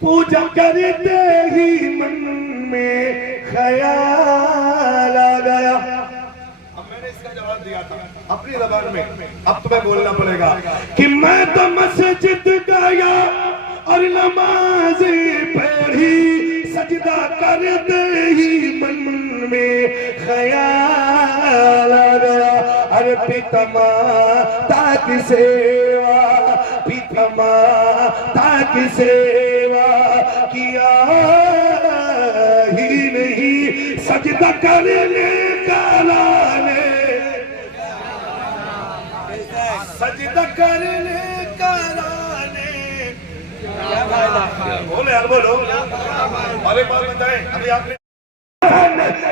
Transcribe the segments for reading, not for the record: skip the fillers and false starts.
पूजा करते ही मन में ख्याल आ गया। अब मैंने इसका जवाब दिया था अपनी ज़बान में, अब तुम्हें बोलना पड़ेगा कि मैं तो मस्जिद गया और नमाज पढ़ी, सजदा करते ही मन में ख्याल आ गया। अरे पिता माता की सेवा, पिता माता की सेवा किया ही नहीं, सजदा करने का लाने, सजदा करने का लाने। बोले यार बोलो, अरे बात बताएं। अभी आपने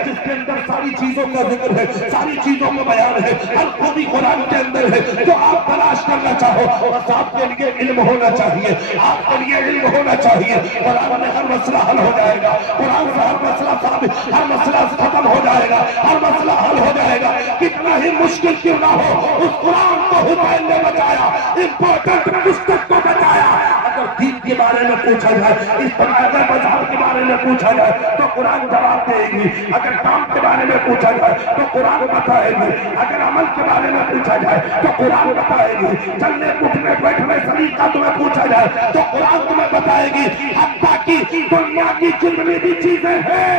जिसके अंदर सारी चीजों का जिक्र है, सारी चीजों का बयान है, हर खूबी कुरान के अंदर है। तो आप तलाश करना चाहो, बस आपके लिए इल्म होना चाहिए, आपके लिए इल्म होना चाहिए। कुरान में हर मसला हल हो जाएगा, कुरान से हर मसला साबित, हर मसला खत्म हो जाएगा, हर मसला हल हो जाएगा। कितना ही मुश्किल क्यों ना हो, उस कुरान को हुसैन ने बचाया, इंपॉर्टेंट पुस्तक को बचाया। अगर दीन के बारे में पूछा जाए, इस अगर मजहब के बारे में पूछा जाए तो कुरान जवाब देगी, अगर काम के बारे में पूछा जाए तो कुरान बताएगी, अगर अमल के बारे में पूछा जाए तो कुरान बताएगी, चलने उठने बैठने सलीका तुम्हें पूछा जाए तो कुरान तुम्हें बताएगी। हत्ता की दुनिया की जितनी भी चीजें हैं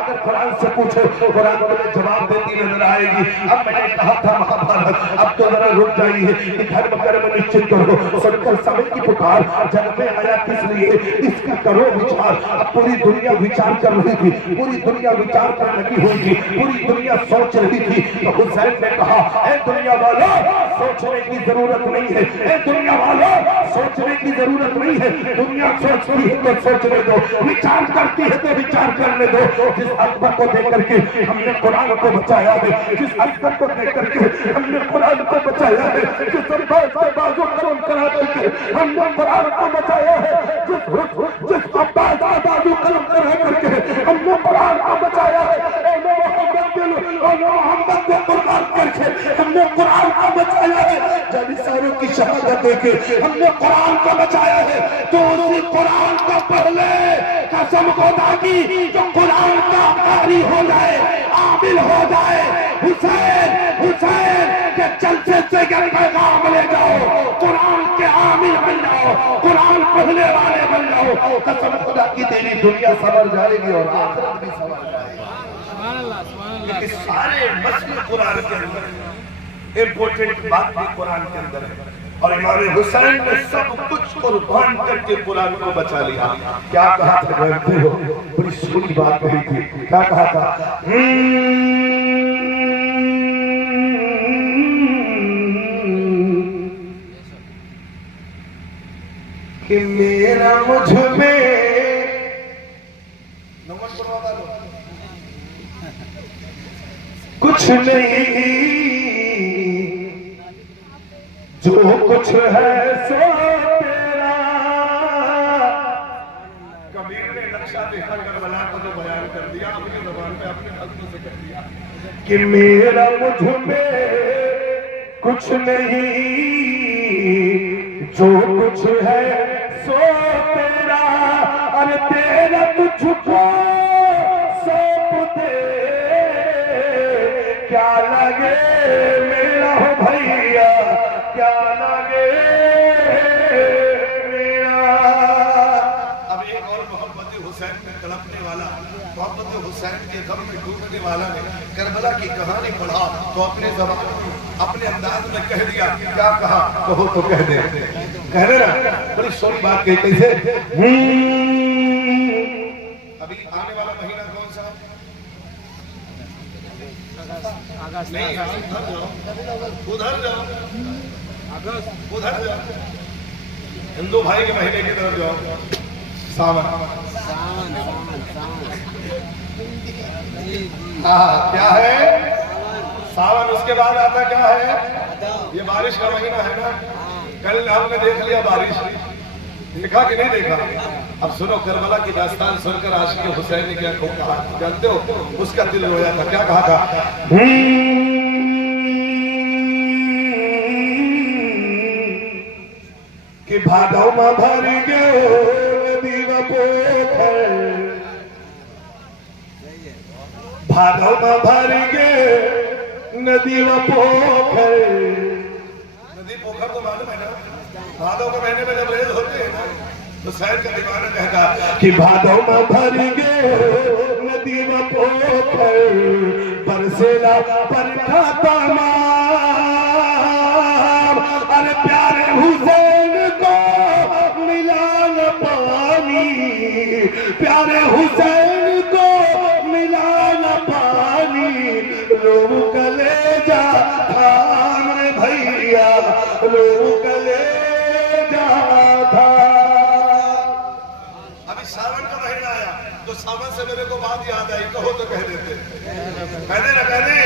अगर कुरान से पूछो तो कुरान तुम्हें जवाब देती नजर आएगी। अब मैंने कहा था महाभारत, अब तो जरा रुक जाइए, धर्म कर्म निश्चित करो, सुनकर समय की पुकार, जग में आया किस लिए इसका करो विचार। अब पूरी दुनिया विचार कर रही थी, पूरी दुनिया विचार कर लगी हुई थी, पूरी दुनिया सोच रही थी। तो हुसैन ने कहा, ए दुनिया वालों सोचने की जरूरत नहीं है, ए दुनिया वालों सोचने की जरूरत नहीं है, दुनिया सोचती है तो सोचने दो, विचार करती है तो विचार करने दो। जिस अकबर को देख करके हमने कुरान को बचाया है, जिस अकबर को देख करके हमने कुरान को बचाया है, जिस बाजू कलम करा करके हमने कुरान को बचाया है, जिस बाजू कलम करा करके हमने कुरान को बचाया है, मोहम्मद ने कुर्बान करके हमने कुरान को बचाया है, जानिसारों की शहादत देके हमने कुरान को बचाया है। तो उसी कुरान को पहले कसम खुदा की जो कुरान का कारी हो जाए, आमिल हो जाए, हुसैन हुसैन के चलते से पैगाम ले जाओ, कुरान के आमिल बन जाओ, कुरान पढ़ने वाले बन जाओ, कसम खुदा की तेरी दुनिया संवर जाएगी और आखिरत भी संवर जाएगी। सारे मसले कुरान के अंदर, इंपोर्टेंट बात भी कुरान के अंदर है। और इमाम हुसैन ने सब कुछ कुर्बान करके कुरान को बचा लिया। क्या कहा था जानते हो? बड़ी सुनी बात कही थी। क्या कहा था? कि मेरा मुझ में कुछ नहीं, जो कुछ है सो तेरा। कबीर ने नक्शा देखा करबला को तो बयान कर दिया अपनी ज़बान में, अपने हल्कों से कर दिया कि मेरा मुझ में कुछ नहीं, जो कुछ है सो तेरा। अरे तेरा तुझको सौंप दे, क्या लगे मेरा हो भैया, क्या लगे मेरा। अब एक और मोहब्बत हुसैन में तड़पने वाला, मोहब्बत हुसैन के गम में डूबने वाला ने करबला की कहानी पढ़ा तो अपने ज़बान अपने अंदाज में कह दिया। क्या कहा? कहो तो कह दे, कह दे ना। बड़ी सोनी बात कही। कैसे? अभी आने वाला महीना कौन सा? नहीं, उधर जाओ, उधर जाओ, हिंदू भाई के महीने की तरफ जाओ। सावन। हाँ, क्या है? सावन। उसके बाद आता क्या है? ये बारिश का महीना है ना। कल हमने देख लिया बारिश, देखा कि नहीं देखा? अब सुनो करबला की दास्तान सुनकर आशिक हुसैन ने क्या कहा जानते हो? उसका दिल रोया था। क्या कहा था? कि भादव में भर गयो दीवा भादव में भर गे नदी व पोखर। नदी पोखर तो मालूम है ना, भादव के महीने में जब रेल होते हैं ना तो शहर का दीवाना कहता कि भादव में भर गे नदी व पोखर, बरसेला बरखा तमाम। अरे प्यारे हुसैन को मिला न पानी, प्यारे हुसैन को मिला न पानी, लोग कलेजा थाम रे भैया, लोग कलेजा था। अभी सावन का महीना आया तो सावन से मेरे को बात याद आई, कहो तो कह देते। कहने न कहने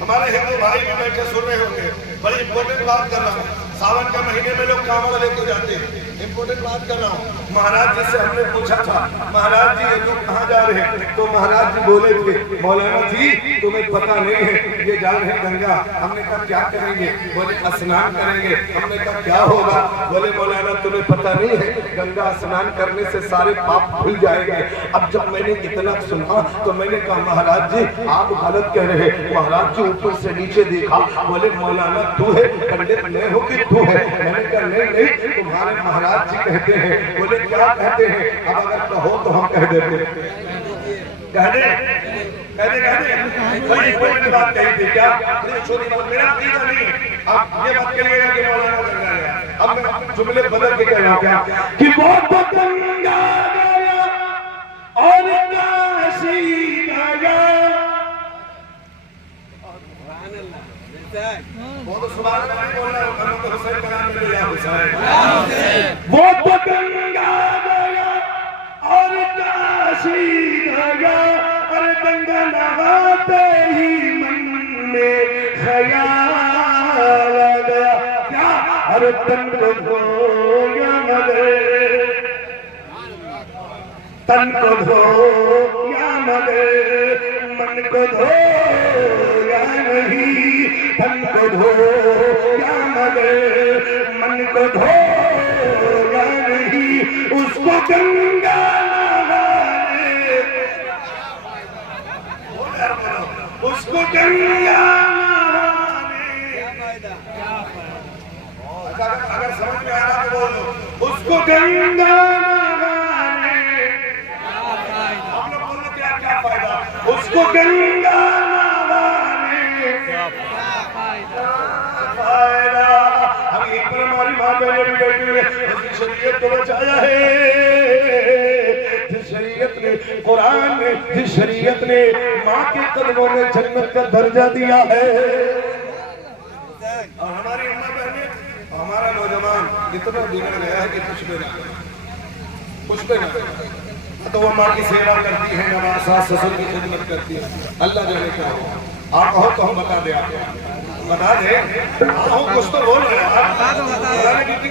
हमारे हिंदू भाई भी बैठे सुन रहे होंगे, बड़ी इंपॉर्टेंट बात कर रहा हूँ। सावन के महीने में लोग कांवड़ लेके जाते हैं, इंपॉर्टेंट बात कर रहा हूँ। महाराज जी से हमने पूछा था, महाराज जी ये लोग कहाँ जा रहे हैं? तो महाराज जी बोले थे, मौलाना जी तुम्हें पता नहीं है, ये जा रहे हैं गंगा। हमने कहा क्या करेंगे? बोले स्नान करेंगे। हमने कहा क्या होगा? बोले मौलाना तुम्हें पता नहीं है, गंगा स्नान करने से सारे पाप भूल जाएंगे। अब जब मैंने इतना सुना तो मैंने कहा महाराज जी आप गलत कह रहे हैं। महाराज जी ऊपर से नीचे देखा, बोले मौलाना तू है, पंडित नहीं हो कि तू है? मैंने कहा नहीं तुम्हारे महाराज जी कहते हैं। बोले क्या कहते हैं? अब अगर कहो तो हम कह देते। कह दे बड़ी इंपॉर्टेंट बात कही थी। क्या छोटी बात? मेरा अकीदा नहीं है, आप ये बात करिएगा कि मौलाना गंगा गया। अब मैं जुमले बदल के कह रहा हूँ क्या कि वो तो गंगा गया और काशी गया। वो तो सुभान अल्लाह नहीं बोल रहा है, हम तो हुसैन का नाम ले लिया। हुसैन वो तो गंगा गया और काशी गया, और गंगा नहाते ही मन में ख्याल आ गया। क्या? अरे तन को धोया मगे, तन को धोया मगे, मन को धोया नहीं, तन को धोया मगे, मन को धोया नहीं, उसको गंगा नहाने, उसको गंगा नहाने। अगर समझ में आ रहा तो बोलो, उसको गंगा नहाने। आप लोग बोलो क्या क्या फायदा? उसको गंगा नहाने फायदा। हम एक पर हमारी माँ बहने भी बैठी हुई है, उसकी शरीयत को बचाया है। जिस शरीयत ने, कुरान ने, जिस शरीयत ने माँ के कदमों में जन्नत का दर्जा दिया है। और हमारी अम्मा बहने, हमारा नौजवान इतना बिगड़ गया है कि कुछ भी ना तो वो माँ की सेवा करती है, नमाज सास ससुर की खिदमत करती है। अल्लाह जाने क्या हो। आप कहो तो हम बता दे, आपको बता दे। हाँ कुछ तो बोल रहे हैं।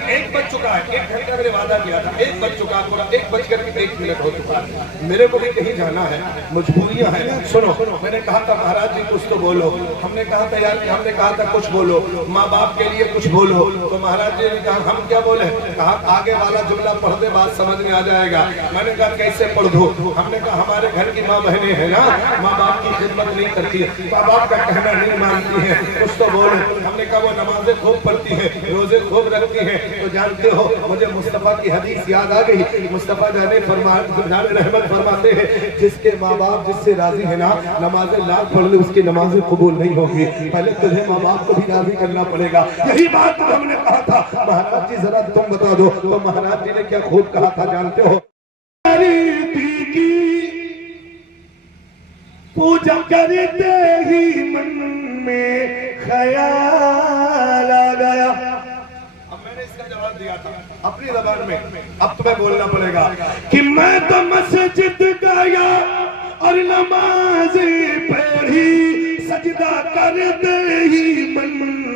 एक बज चुका है, 1 घंटे मैंने वादा किया था, 1 बज चुका, पूरा 1:01 हो चुका है। मेरे को भी कहीं जाना है, मजबूरियां हैं। सुनो, मैंने कहा था महाराज जी कुछ तो बोलो। हमने कहा था यार, हमने कहा था कुछ बोलो, माँ बाप के लिए कुछ बोलो। तो महाराज जी ने कहा हम क्या बोले? कहा आगे वाला जुमला पढ़ दे, बात समझ में आ जाएगा। मैंने कहा कैसे पढ़ दो? हमने कहा हमारे घर की माँ बहनें हैं ना, माँ बाप की खिदमत नहीं करती है, माँ बाप का कहना नहीं मानती है, कुछ तो बोले। हमने कहा वो नमाजें खूब पढ़ती है, रोजे खूब रखती है। तो जानते हो मुझे मुस्तफा की हदीस याद आ गई। मुस्तफा जाने रहमत फरमाते हैं, जिसके माँ बाप जिससे राजी है ना, नमाजें लाख पढ़ ले उसकी नमाजें कबूल नहीं होगी। पहले तुझे माँ बाप को भी राजी करना पड़ेगा। यही बात तो हमने कहा था। महाराज जी जरा तुम बता दो, तो महाराज जी ने क्या खूब कहा था जानते हो? पूजा करते ही मन में ख्याल आ गया। अब मैंने इसका जवाब दिया था अपनी ज़बान में, अब तुम्हें बोलना पड़ेगा कि मैं तो मस्जिद गया और नमाज पढ़ी, सजदा करते ही मन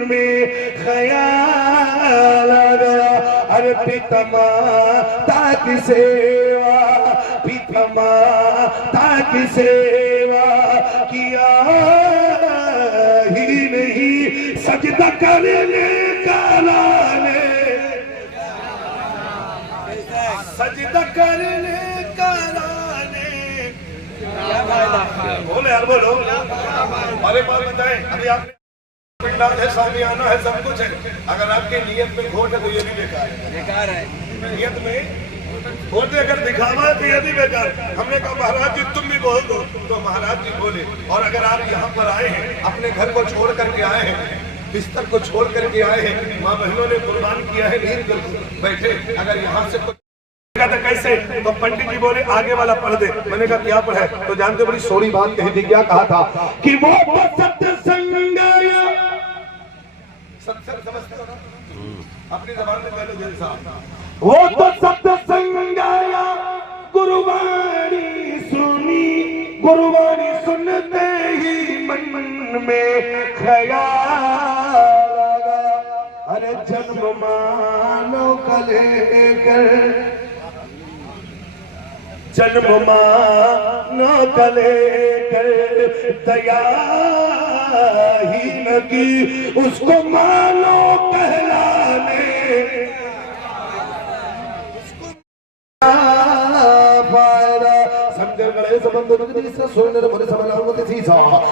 में ख्याल आ गया। अरे पिता माता की सेवा, पिता माता की सेवा किया ही नहीं, सजदा करने कराने, सजदा करने कराने बोले यार बोलो। अरे बात बताएं, अभी आपने पिंडाल है, सामियाना है, सब कुछ है, अगर आपकी नियत में खोट है तो ये भी बेकार है। नियत में खोट अगर दिखावा है तो ये भी बेकार। हमने कहा महाराज जी तुम भी बोल दो, तो महाराज जी बोले। और अगर आप यहाँ पर आए हैं, अपने घर को छोड़ करके आए हैं, बिस्तर को छोड़ करके आए हैं, माँ बहनों ने कुर्बान किया है, नींद कर बैठे, अगर यहाँ से कुछ तो कैसे? तो पंडित जी बोले आगे वाला पढ़ दे। मैंने कहा क्या पढ़ा है? तो जानते बड़ी सोरी बात कही थी। क्या कहा था कि वो सत्संग समझते हो ना अपनी जबान में पहले दिल साहब, वो तो सत्संग आया, गुरुवाणी सुनी, गुरुवाणी सुनते ही मन में ख्याल आ गया, अरे जन्म मानो कलेकर, जन्म मानो कलेकर, दया ही न की उसको मानो कहलाने,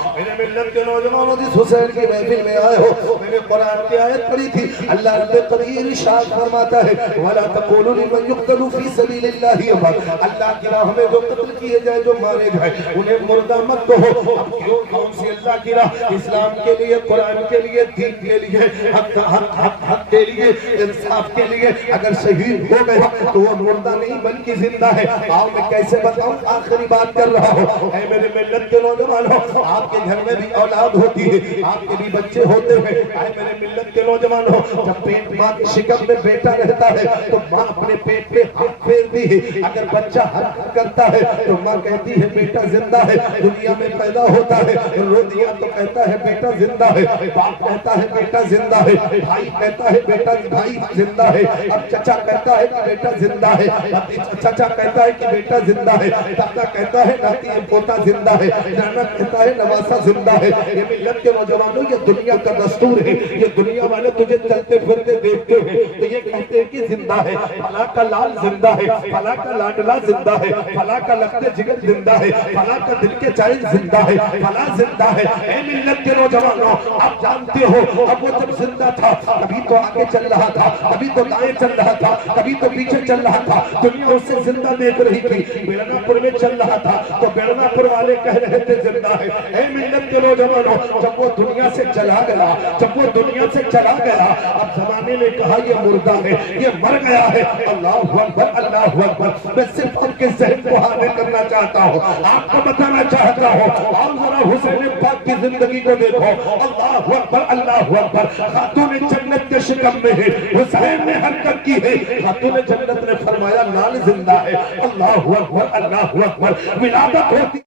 मेरे मिल्लत के नौजवानों की हुसैन की महफिल में आए हो, मैंने कुरान की आयत पढ़ी थी। अल्लाह रब्बुल कदीर इरशाद फरमाता है, वला तक़ूलू लिमन युक़तलू फी सबीलिल्लाहि अमवात, अल्लाह की राह में जो कत्ल किए जाए, जो मारे जाए, उन्हें मुर्दा मत कहो। अब क्यों? कौन सी अल्लाह की राह? इस्लाम के लिए, कुरान के लिए, दीन के लिए, हक के लिए, इंसाफ के लिए अगर शहीद हो गए तो वो मुर्दा नहीं बल्कि जिंदा है। आओ मैं कैसे बताऊं? आखिरी बात कर रहा हूँ। ऐ मेरे मिल्लत के नौजवानों, आपके घर में भी औलाद होती है, आपके भी बच्चे होते हैं। ऐ मेरे मिल्लत के नौजवानों, जब पेट माँ के शिकम में बेटा रहता है तो माँ अपने पेट पे हाथ फेरती है। अगर बच्चा हरकत करता है तो माँ कहती है बेटा जिंदा है। दुनिया में पैदा होता है, रो दिया तो कहता है बेटा जिंदा है। बाप कहता है बेटा जिंदा है, भाई कहता है बेटा भाई जिंदा है। अब चचा कहता है कि बेटा जिंदा है, अब चचा कहता है कि बेटा जिंदा है, दादा कहता है नाती पोता जिंदा है, नाना कहता है नवासा जिंदा है। ये मिल्लत के नौजवानों, ये दुनिया का दस्तूर है। ये दुनिया वाले तुझे चलते फिरते देखते हैं तो ये कहते हैं कि जिंदा है, फला का लाल जिंदा है, फला का लाडला जिंदा है, फला का लगते जिगर जिंदा है, फला का दिल के चाइल जिंदा है, फला जिंदा है। ए मिल्लत के नौजवानों, आप जानते हो अब वो जब जिंदा था कभी तो आगे चल रहा था, कभी तो दाएं चल रहा था, कभी तो पीछे चल रहा था, दुनिया उससे जिंदा देख रही थी। बेड़नापुर में चल रहा था तो बेड़नापुर वाले कह रहे थे जिंदा है। ऐ मिल्लत के नौजवानों, जब वो दुनिया से चला गया, जब वो दुनिया से चला गया, अब जमाने ने कहा ये मुर्दा है, ये मर गया है। अल्लाहु अकबर, अल्लाहु अकबर। मैं सिर्फ आपके ज़हन को हाजिर करना चाहता हूँ, आपको बताना चाहता हूँ। आप जरा हुसैन पाक की जिंदगी को देखो। अल्लाहु अकबर, अल्लाहु अकबर। खातून जन्नत के शिकम में है, हुसैन ने हरकत की है। खातून जन्नत ने फरमाया लाल जिंदा है। अल्लाहु अकबर, अल्लाहु अकबर। विलादत होती